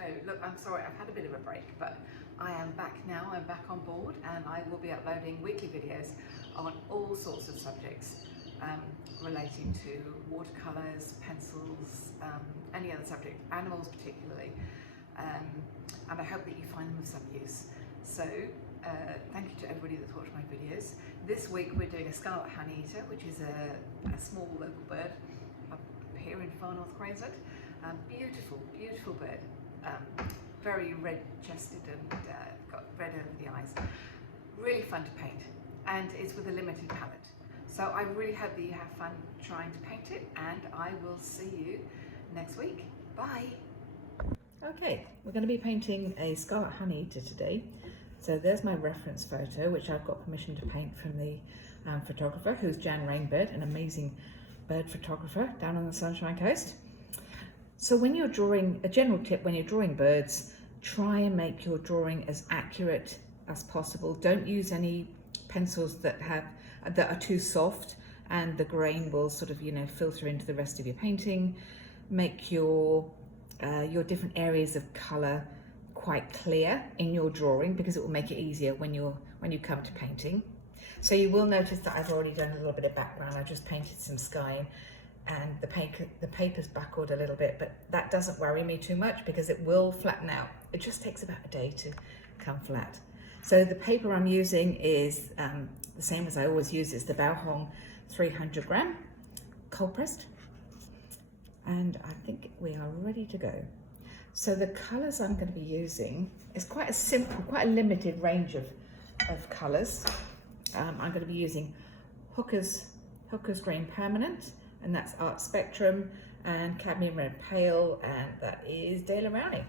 Hello, look, I'm sorry, I've had a bit of a break, but I am back now, I'm back on board, and I will be uploading weekly videos on all sorts of subjects relating to watercolours, pencils, any other subject, animals particularly, and I hope that you find them of some use. So thank you to everybody that's watched my videos. This week we're doing a Scarlet Honeyeater, which is a small local bird up here in far north Queensland. Beautiful, beautiful bird. Very red-chested and got red over the eyes. Really fun to paint, and it's with a limited palette. So I really hope that you have fun trying to paint it, and I will see you next week. Bye. Okay, we're going to be painting a Scarlet Honeyeater today. So there's my reference photo, which I've got permission to paint from the photographer, who's Jan Rainbird, an amazing bird photographer down on the Sunshine Coast. So when you're drawing, a general tip when you're drawing birds, try and make your drawing as accurate as possible. Don't use any pencils that are too soft, and the grain will sort of, filter into the rest of your painting. Make your different areas of colour quite clear in your drawing, because it will make it easier when you come to painting. So you will notice that I've already done a little bit of background. I've just painted some sky in, and the paper's buckled a little bit, but that doesn't worry me too much because it will flatten out. It just takes about a day to come flat. So the paper I'm using is the same as I always use. It's the Bao 300 gram cold pressed, and I think we are ready to go. So the colours I'm going to be using is quite a simple, quite a limited range of colours. I'm going to be using Hooker's Green Permanent, and that's Art Spectrum, and Cadmium Red Pale, and that is De La Rowney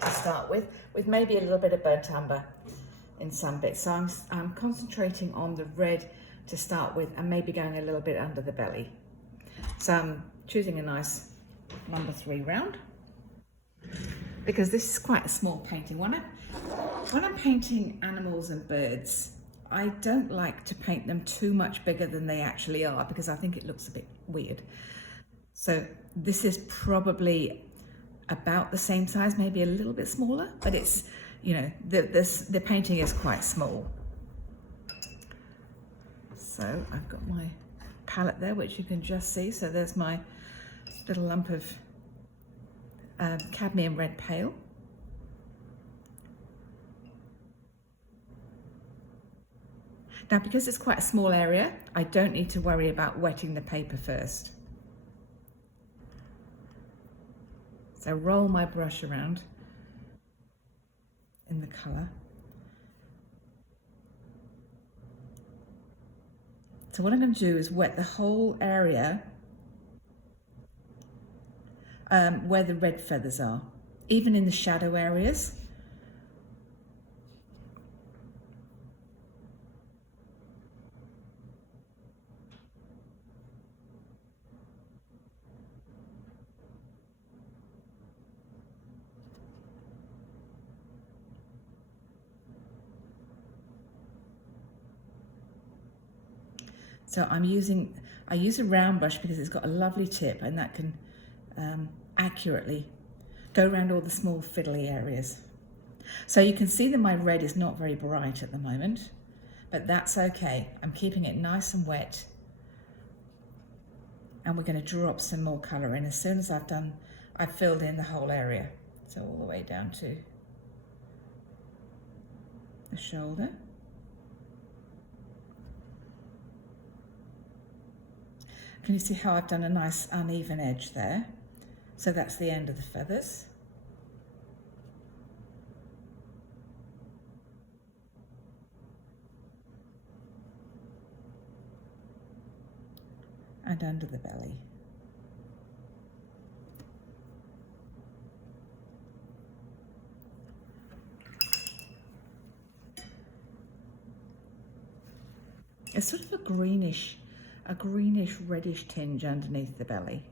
to start with maybe a little bit of burnt umber in some bits. So I'm concentrating on the red to start with, and maybe going a little bit under the belly. So I'm choosing a nice number 3 round, because this is quite a small painting. When I'm painting animals and birds, I don't like to paint them too much bigger than they actually are, because I think it looks a bit weird. So this is probably about the same size, maybe a little bit smaller, but it's, the painting is quite small. So I've got my palette there, which you can just see. So there's my little lump of Cadmium Red Pale. Now, because it's quite a small area, I don't need to worry about wetting the paper first. So roll my brush around in the colour. So what I'm going to do is wet the whole area where the red feathers are, even in the shadow areas. So I use a round brush because it's got a lovely tip, and that can accurately go around all the small fiddly areas. So you can see that my red is not very bright at the moment, but that's okay. I'm keeping it nice and wet, and we're going to drop some more colour in as soon as I've filled in the whole area. So all the way down to the shoulder. Can you see how I've done a nice uneven edge there? So that's the end of the feathers. And under the belly. It's sort of a greenish reddish tinge underneath the belly.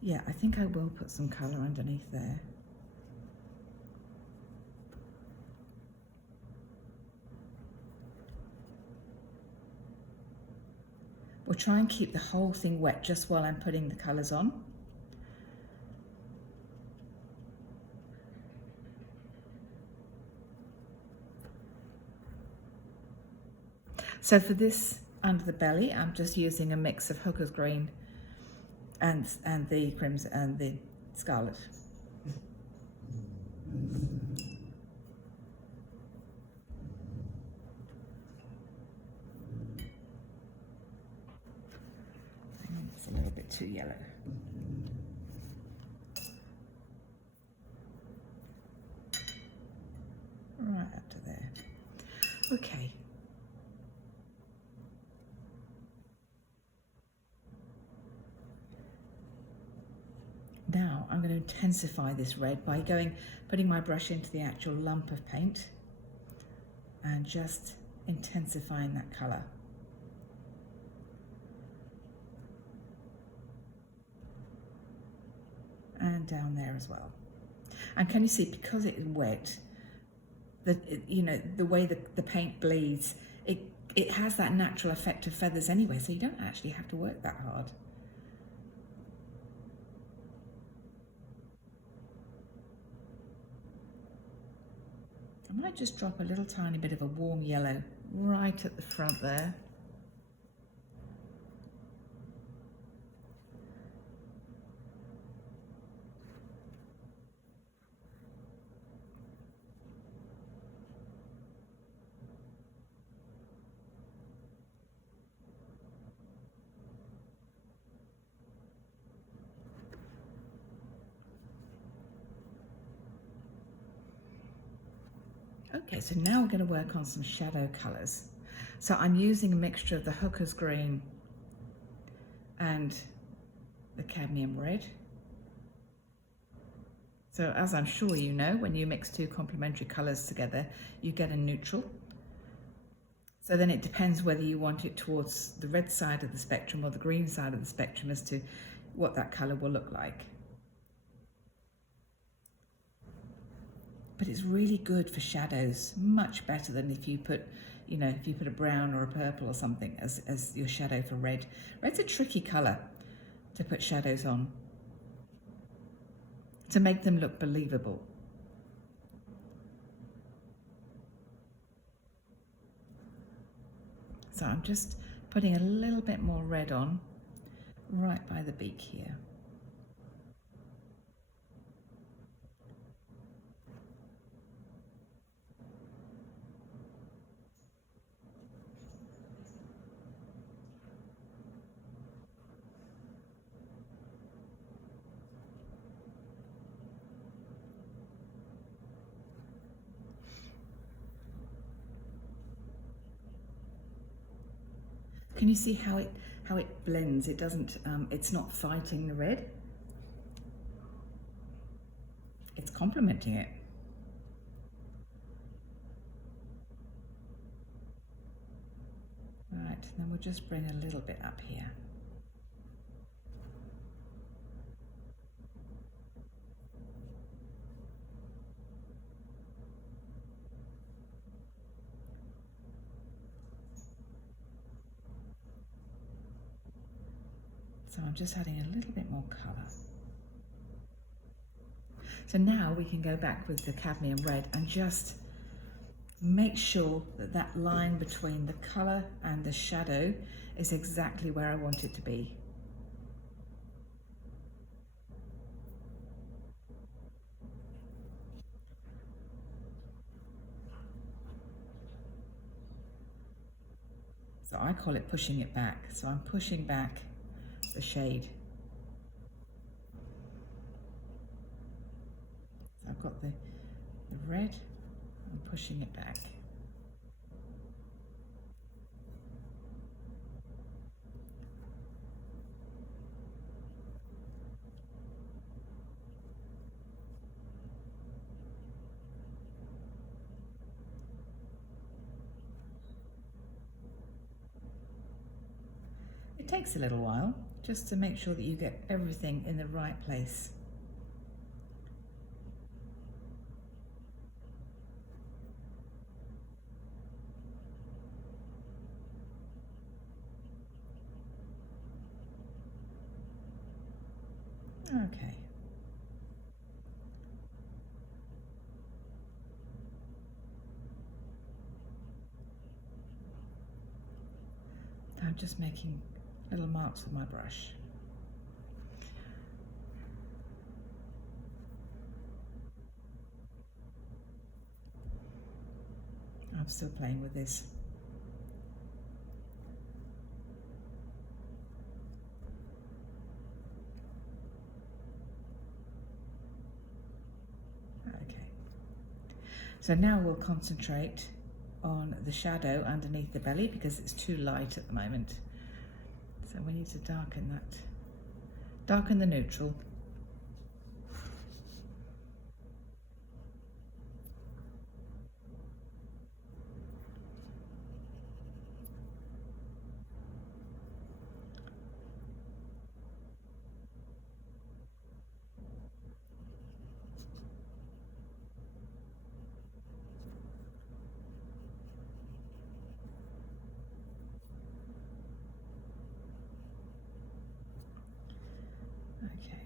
Yeah, I think I will put some colour underneath there. We'll try and keep the whole thing wet just while I'm putting the colours on. So for this under the belly, I'm just using a mix of Hooker's Green and the crimson and the scarlet. It's a little bit too yellow. Right up to there. Okay. Now I'm going to intensify this red by putting my brush into the actual lump of paint and just intensifying that colour. And down there as well. And can you see, because it's wet, the way the paint bleeds, it has that natural effect of feathers anyway, so you don't actually have to work that hard. I might just drop a little tiny bit of a warm yellow right at the front there. Okay, so now we're going to work on some shadow colours. So I'm using a mixture of the Hooker's Green and the cadmium red. So as I'm sure you know, when you mix two complementary colours together, you get a neutral. So then it depends whether you want it towards the red side of the spectrum or the green side of the spectrum as to what that colour will look like. But it's really good for shadows, much better than if you put, if you put a brown or a purple or something as your shadow for red. Red's a tricky colour to put shadows on, to make them look believable. So I'm just putting a little bit more red on, right by the beak here. Can you see how it blends? It doesn't, it's not fighting the red. It's complementing it. Right, then we'll just bring a little bit up here. So I'm just adding a little bit more colour. So now we can go back with the cadmium red and just make sure that that line between the colour and the shadow is exactly where I want it to be. So I call it pushing it back. So I'm pushing back the shade. So I've got the red, I'm pushing it back. It takes a little while just to make sure that you get everything in the right place. Okay. I'm just making little marks with my brush. I'm still playing with this. Okay. So now we'll concentrate on the shadow underneath the belly because it's too light at the moment. So we need to darken that. Darken the neutral. Okay.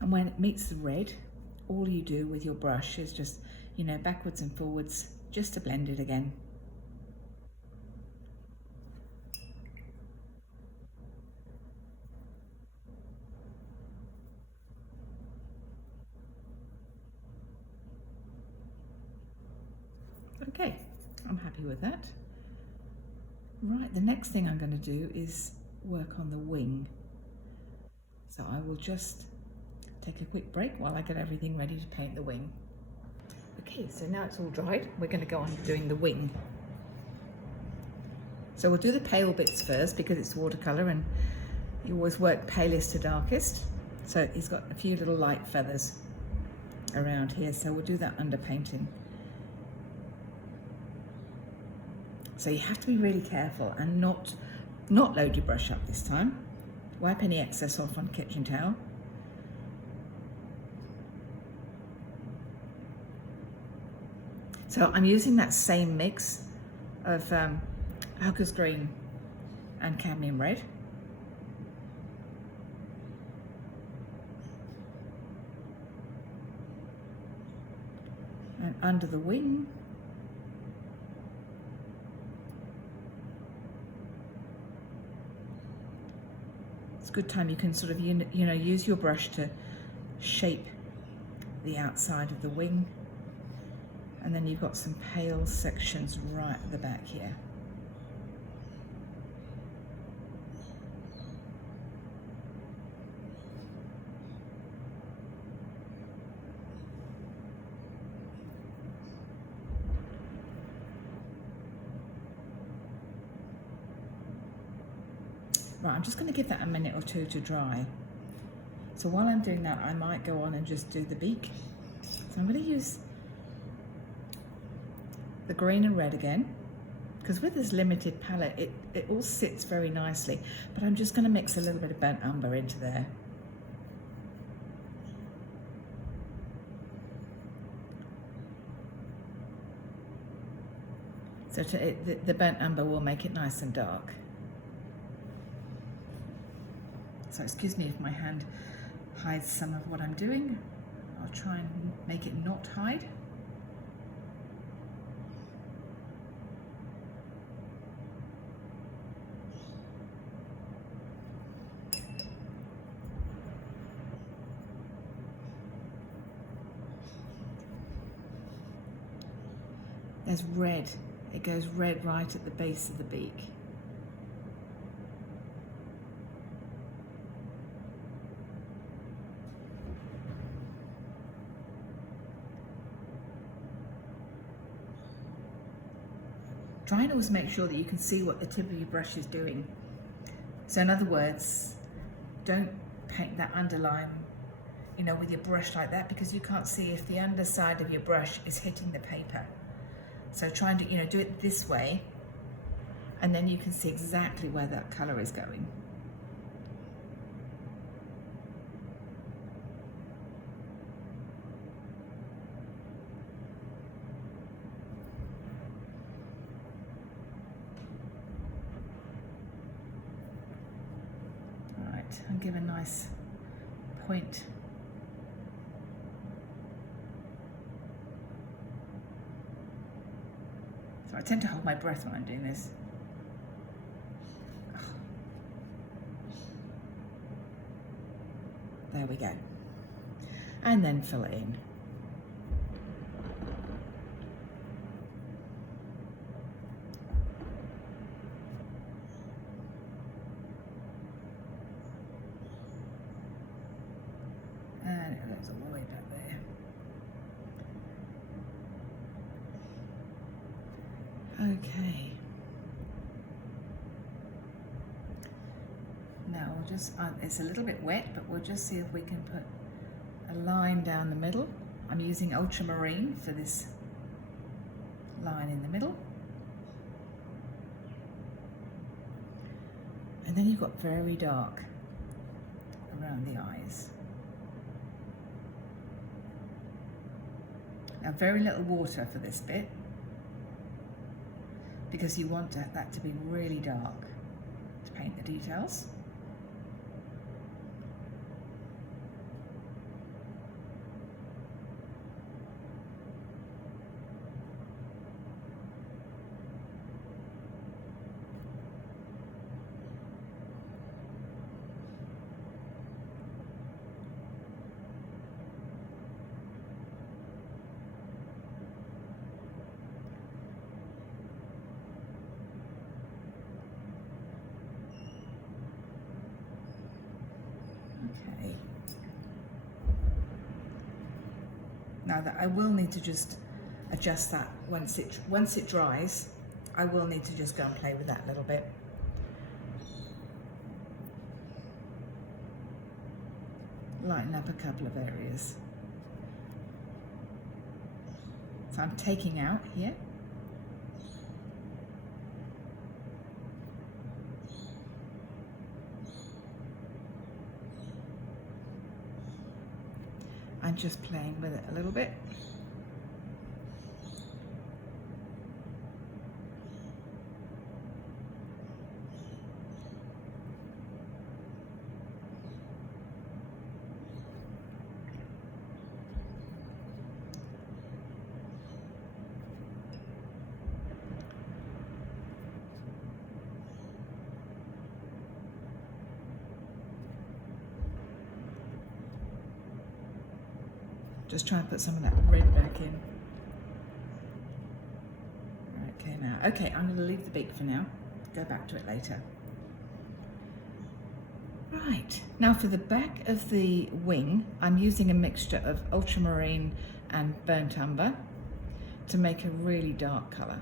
And when it meets the red, all you do with your brush is just, you know, backwards and forwards, just to blend it again. Okay, I'm happy with that. Right, the next thing I'm going to do is work on the wing. So I will just take a quick break while I get everything ready to paint the wing. Okay, so now it's all dried, we're going to go on doing the wing. So we'll do the pale bits first because it's watercolour and you always work palest to darkest. So he's got a few little light feathers around here, so we'll do that under painting. So you have to be really careful and not load your brush up this time. Wipe any excess off on a kitchen towel. So I'm using that same mix of Hocker's green and cadmium red. And under the wing, it's a good time you can sort of, you know, use your brush to shape the outside of the wing. And then you've got some pale sections right at the back here. Right, I'm just going to give that a minute or two to dry. So while I'm doing that, I might go on and just do the beak. So I'm going to use the green and red again, because with this limited palette, it all sits very nicely, but I'm just going to mix a little bit of burnt umber into there. So the burnt umber will make it nice and dark. So excuse me if my hand hides some of what I'm doing. I'll try and make it not hide. There's red. It goes red right at the base of the beak. Try and always make sure that you can see what the tip of your brush is doing. So in other words, don't paint that underline, you know, with your brush like that, because you can't see if the underside of your brush is hitting the paper. So try and do, you know, do it this way, and then you can see exactly where that colour is going. And give a nice point. I tend to hold my breath when I'm doing this. There we go. And then fill it in. And it goes all the way back there. Okay. Now we'll just, it's a little bit wet, but we'll just see if we can put a line down the middle. I'm using ultramarine for this line in the middle. And then you've got very dark around the eyes. Now very little water for this bit, because you want that to be really dark to paint the details. Okay. Now that I will need to just adjust that once it dries. I will need to just go and play with that a little bit. Lighten up a couple of areas. So I'm taking out here. I'm just playing with it a little bit. Just try and put some of that red back in. Okay, now, okay, I'm going to leave the beak for now. Go back to it later. Right, now for the back of the wing, I'm using a mixture of ultramarine and burnt umber to make a really dark colour.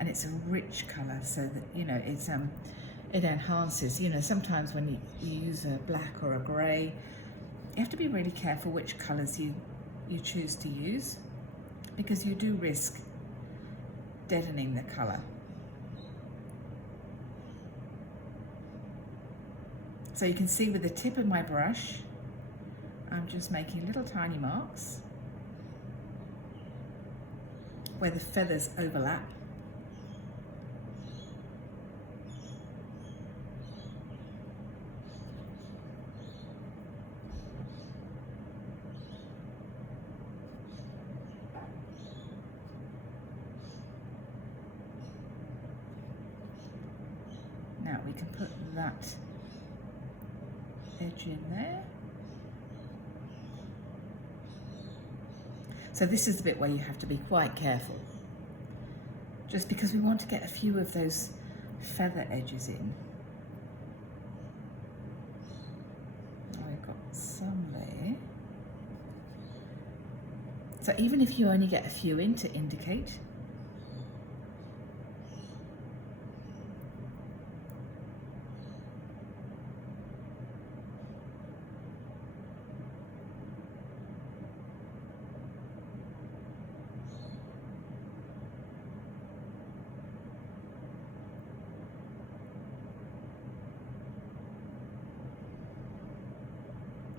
And it's a rich colour, so that, you know, it's it enhances. You know, sometimes when you use a black or a grey, you have to be really careful which colours you choose to use, because you do risk deadening the colour. So you can see with the tip of my brush, I'm just making little tiny marks where the feathers overlap. Now we can put that edge in there. So this is the bit where you have to be quite careful, just because we want to get a few of those feather edges in. I've got some there. So even if you only get a few in to indicate,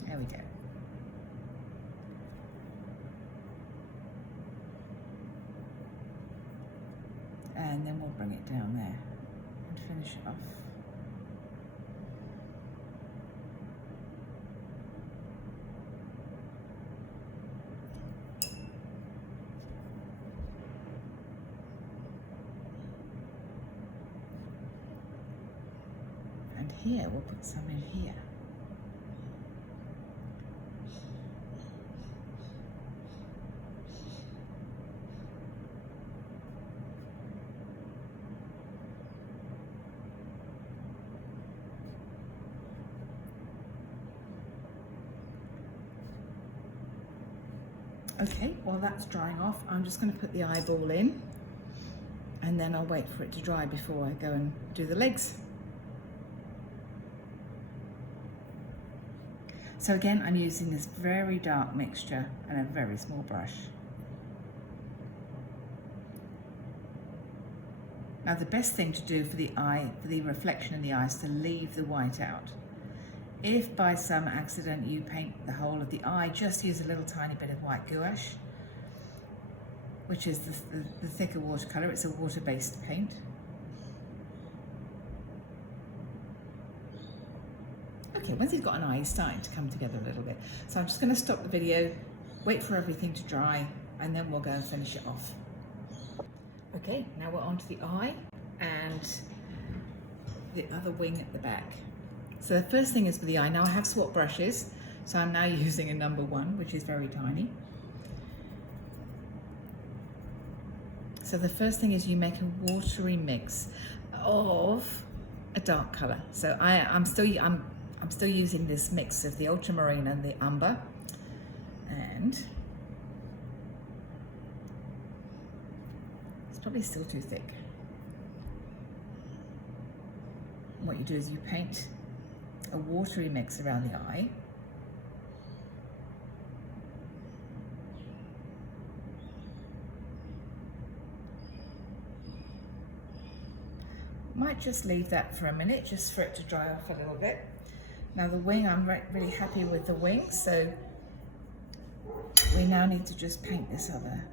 there we go. and then we'll bring it down there and finish it off. And here we'll put some in here. Okay, while that's drying off, I'm just going to put the eyeball in, and then I'll wait for it to dry before I go and do the legs. So again, I'm using this very dark mixture and a very small brush. Now the best thing to do for the eye, for the reflection in the eye, is to leave the white out. If by some accident you paint the whole of the eye, just use a little tiny bit of white gouache, which is the thicker watercolour. It's a water-based paint. Okay, once you've got an eye, it's starting to come together a little bit. So I'm just going to stop the video, wait for everything to dry, and then we'll go and finish it off. Okay, now we're on to the eye and the other wing at the back. So the first thing is with the eye. Now I have swap brushes, so I'm now using a number 1, which is very tiny. So the first thing is you make a watery mix of a dark colour. So I'm still using this mix of the ultramarine and the umber, and it's probably still too thick. What you do is you paint a watery mix around the eye. Might just leave that for a minute, just for it to dry off a little bit. Now the wing, I'm really happy with the wing, so we now need to just paint this other.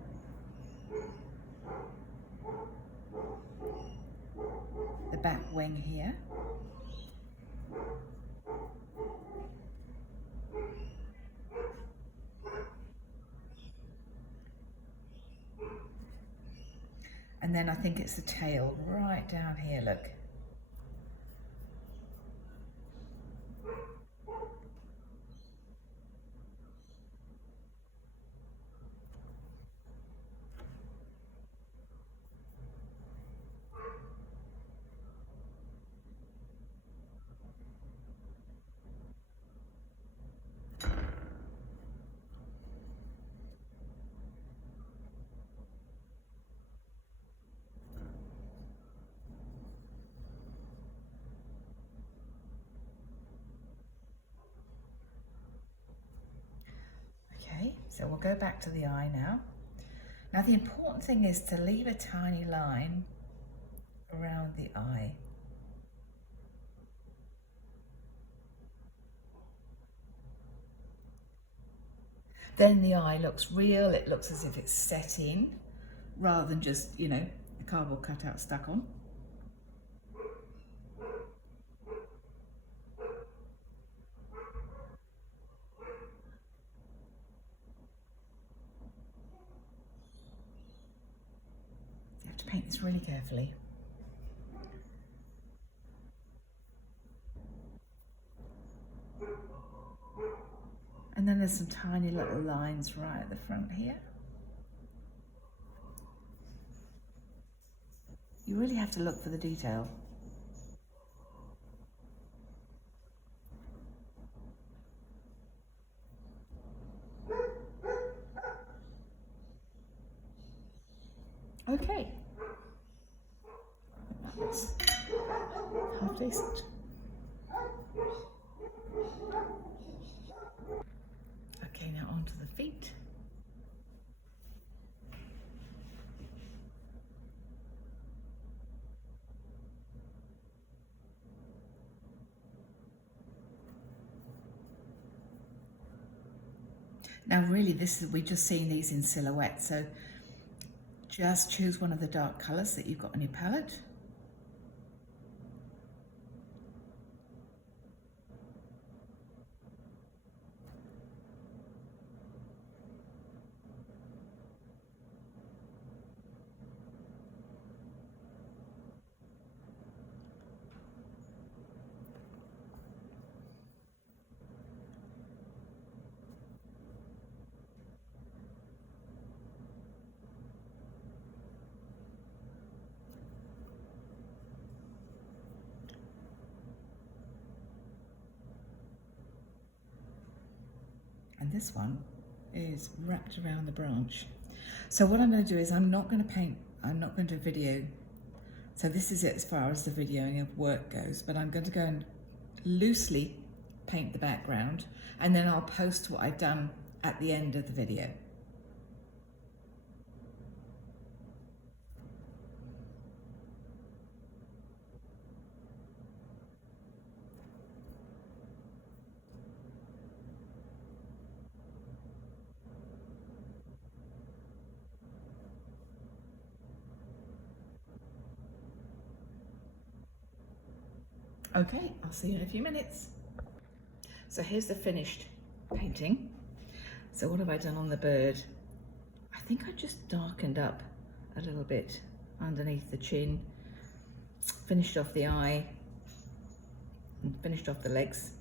The back wing here. And then I think it's the tail right down here, look. So we'll go back to the eye now. Now the important thing is to leave a tiny line around the eye. Then the eye looks real, it looks as if it's set in, rather than just, you know, a cardboard cutout stuck on. Paint this really carefully. And then there's some tiny little lines right at the front here. You really have to look for the detail. Okay. That's half decent. Okay, now onto the feet. Now really we're just seeing these in silhouette, so Just choose one of the dark colours that you've got on your palette. And this one is wrapped around the branch. So what I'm going to do is I'm not going to video. So this is it as far as the videoing of work goes, but I'm going to go and loosely paint the background, and then I'll post what I've done at the end of the video. Okay, I'll see you in a few minutes. So here's the finished painting. So what have I done on the bird? I think I just darkened up a little bit underneath the chin, finished off the eye, and finished off the legs.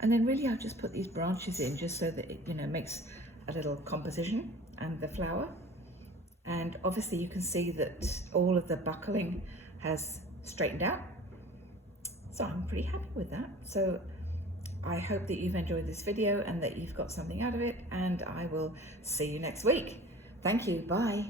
And then really I've just put these branches in just so that it, makes a little composition, and the flower. And obviously you can see that all of the buckling has straightened out. So I'm pretty happy with that. So I hope that you've enjoyed this video and that you've got something out of it, and I will see you next week. Thank you, bye.